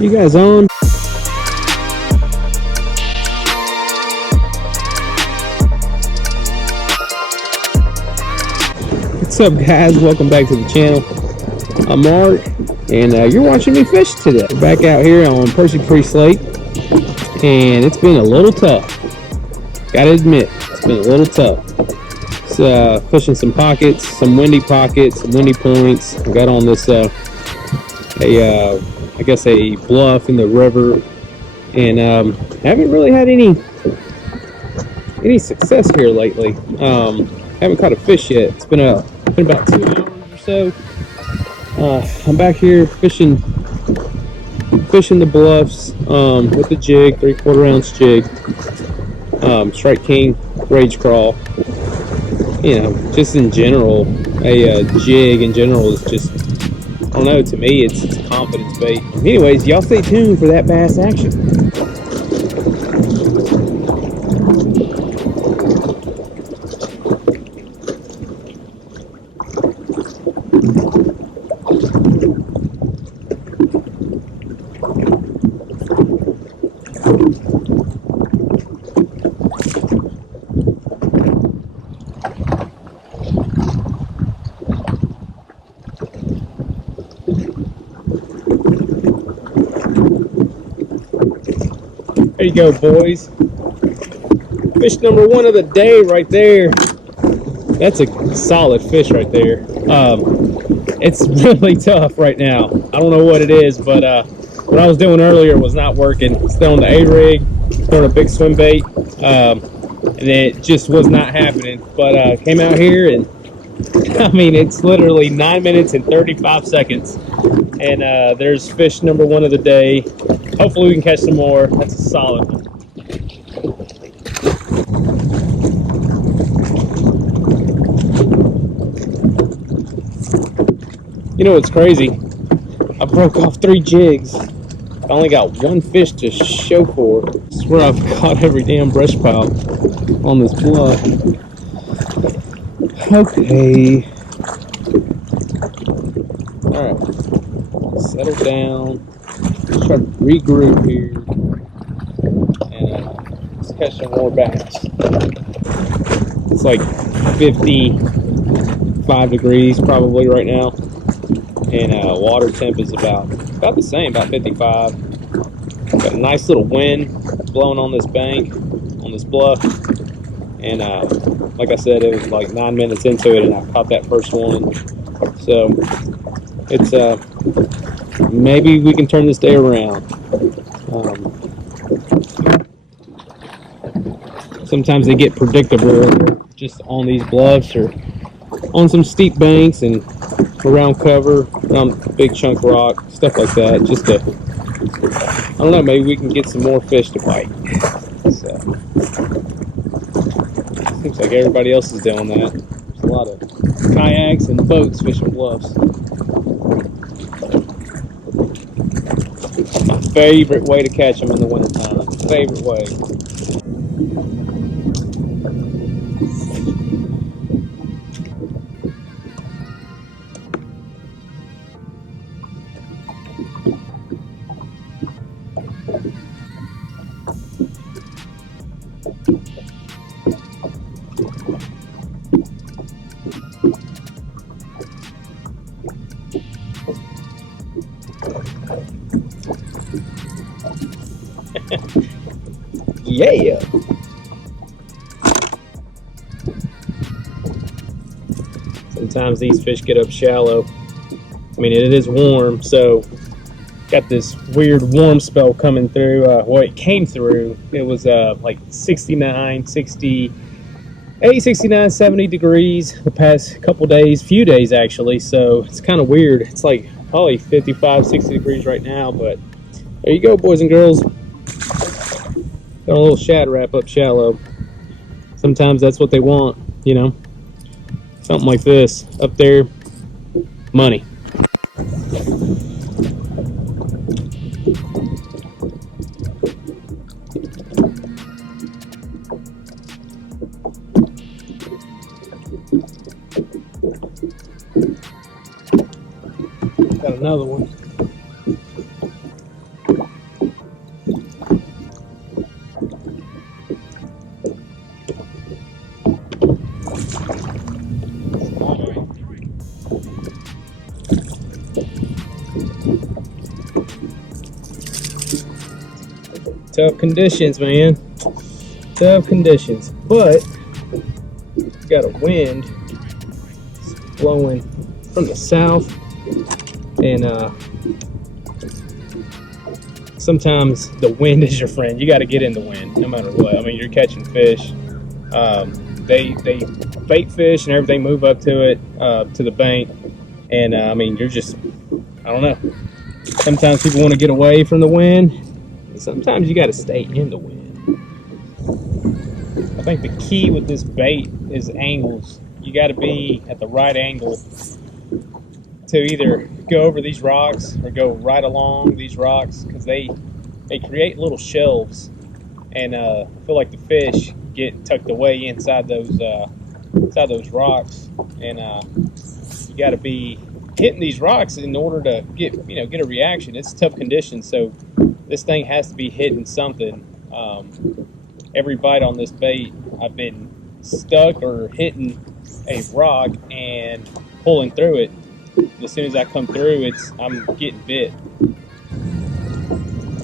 You guys on? What's up, guys? Welcome back to the channel. I'm Mark, and you're watching me fish today. We're back out here on Percy Creek Lake, and it's been a little tough. Gotta admit, it's been a little tough. It's fishing some pockets, some windy pockets, some windy points. I got on this I guess a bluff in the river, and haven't really had any success here lately. Haven't caught a fish yet. It's been about 2 hours or so. I'm back here fishing the bluffs with the jig, 3/4 ounce jig, Strike King Rage Crawl. You know, just in general, a jig in general is just, I don't know, to me it's confidence bait. Anyways, y'all stay tuned for that bass action. There you go, boys. Fish number 1 of the day right there. That's a solid fish right there. It's really tough right now. I don't know what it is, but what I was doing earlier was not working. Still on the A-rig, throwing a big swim bait, and it just was not happening. But came out here, and I mean, it's literally 9 minutes and 35 seconds. And there's fish number 1 of the day. Hopefully we can catch some more. That's a solid one. You know what's crazy? I broke off 3 jigs. I only got 1 fish to show for. I swear I've caught every damn brush pile on this bluff. Okay. Alright. Settle down. Let's try to regroup here. And let's catch some more bass. It's like 55 degrees probably right now. And water temp is about the same, about 55. Got a nice little wind blowing on this bank, on this bluff. And like I said, it was like 9 minutes into it and I caught that first one. So it's maybe we can turn this day around. Sometimes they get predictable just on these bluffs or on some steep banks and around cover, around big chunk rock, stuff like that. Just to, I don't know, maybe we can get some more fish to bite. So, seems like everybody else is doing that. There's a lot of kayaks and boats fishing bluffs. My favorite way to catch them in the wintertime. Favorite way. Yeah. Sometimes these fish get up shallow. I mean, it is warm, so got this weird warm spell coming through. Well, it came through. It was like 69, 68, 69, 70 degrees the past couple days, few days actually. So it's kind of weird. It's like probably 55, 60 degrees right now, but there you go, boys and girls. Got a little shad wrap up shallow. Sometimes that's what they want, you know. Something like this up there, money. Got another one. Tough conditions, man. Tough conditions. But we got a wind blowing from the south, and sometimes the wind is your friend. You got to get in the wind no matter what. I mean, you're catching fish. They bait fish and everything move up to it, to the bank, and I mean, you're just, I don't know. Sometimes people want to get away from the wind, and sometimes you got to stay in the wind. I think the key with this bait is angles. You got to be at the right angle to either go over these rocks or go right along these rocks, because they create little shelves, and I feel like the fish get tucked away inside those rocks, and you got to be hitting these rocks in order to get a reaction. It's tough conditions, so this thing has to be hitting something. Every bite on this bait, I've been stuck or hitting a rock and pulling through it. As soon as I come through, I'm getting bit. I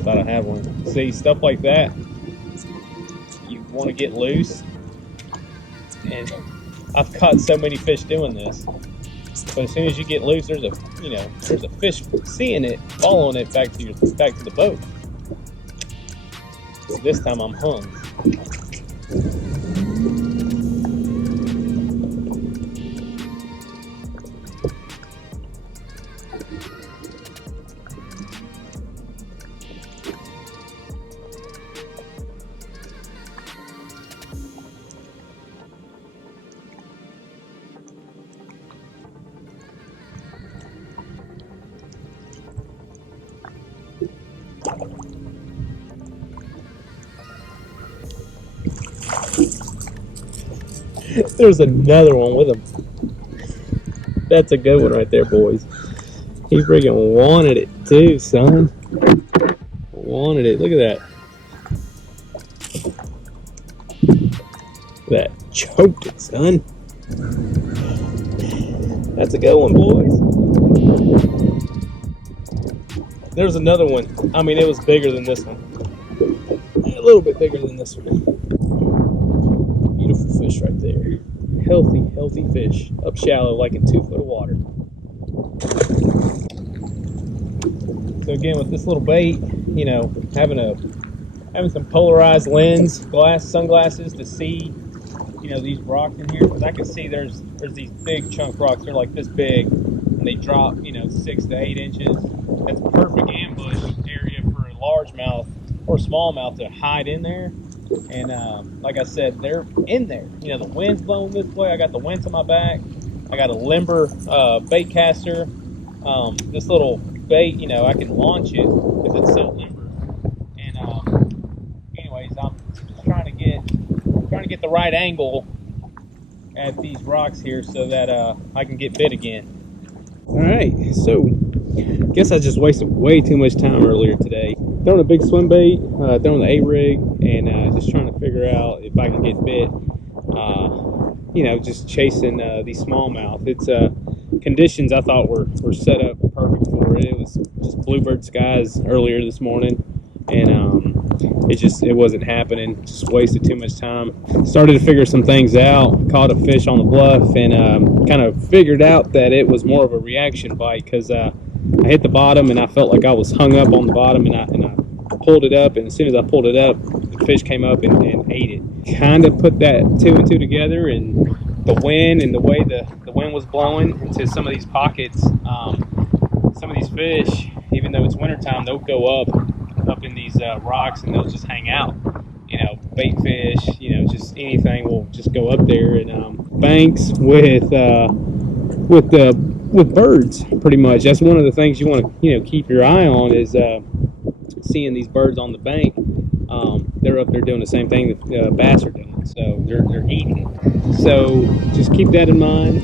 thought I had one. See, stuff like that, you want to get loose, and I've caught so many fish doing this. But as soon as you get loose, there's a fish seeing it, following it back to the boat. So this time I'm hung. There's another one with him. That's a good one right there, boys. He freaking wanted it too, son. Wanted it. Look at that. That choked it, son. That's a good one, boys. There's another one. I mean, it was bigger than this one. A little bit bigger than this one. Beautiful fish right there. Healthy fish. Up shallow, like in 2 foot of water. So again, with this little bait, having some polarized sunglasses to see, these rocks in here, because I can see there's these big chunk rocks. They're like this big, and they drop, 6 to 8 inches. That's a perfect ambush area for a largemouth or smallmouth to hide in there. And like I said, they're in there. The wind's blowing this way. I got the wind to my back. I got a limber bait caster. This little bait, I can launch it because it's so limber. And anyways, I'm just trying to get the right angle at these rocks here so that I can get bit again. All right, so guess I just wasted way too much time earlier today. Throwing a big swim bait, throwing the A-rig, and just trying to figure out if I can get bit. Just chasing these smallmouth. It's conditions I thought were set up perfect for it. It was just bluebird skies earlier this morning, and it wasn't happening. Just wasted too much time. Started to figure some things out. Caught a fish on the bluff, and kind of figured out that it was more of a reaction bite, because I hit the bottom and I felt like I was hung up on the bottom, and I pulled it up, and as soon as I pulled it up, the fish came up and ate it. Kind of put that 2 and 2 together, and the wind and the way the wind was blowing into some of these pockets. Some of these fish, even though it's wintertime, they'll go up in these rocks, and they'll just hang out. Bait fish, just anything will just go up there, and banks with birds, pretty much. That's one of the things you want to keep your eye on, is seeing these birds on the bank. They're up there doing the same thing that bass are doing, so they're eating. So just keep that in mind.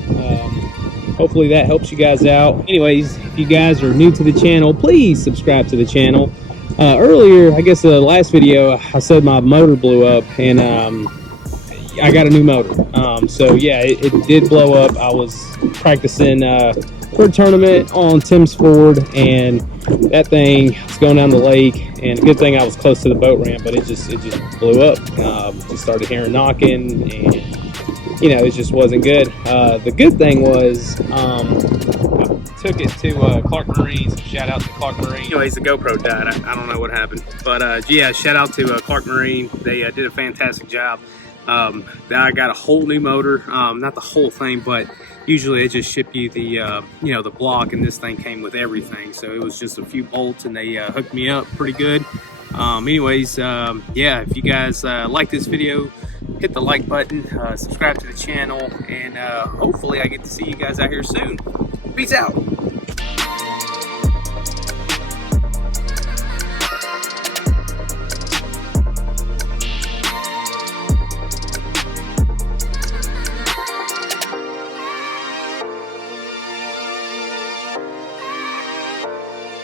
Hopefully that helps you guys out. Anyways, if you guys are new to the channel, please subscribe to the channel. Earlier, I guess the last video, I said my motor blew up, and I got a new motor. So yeah, it did blow up. I was practicing for a tournament on Tim's Ford, and that thing was going down the lake. And a good thing I was close to the boat ramp, but it just blew up. Just started hearing knocking, and you know, it just wasn't good. The good thing was I took it to Clark Marine. So shout out to Clark Marine. Anyways, the GoPro died. I don't know what happened, but yeah, shout out to Clark Marine. They did a fantastic job. I got a whole new motor, not the whole thing, but usually they just ship you the you know, the block, and this thing came with everything. So it was just a few bolts, and they hooked me up pretty good. Anyways, yeah, if you guys like this video, hit the like button, subscribe to the channel, and hopefully I get to see you guys out here soon. Peace out.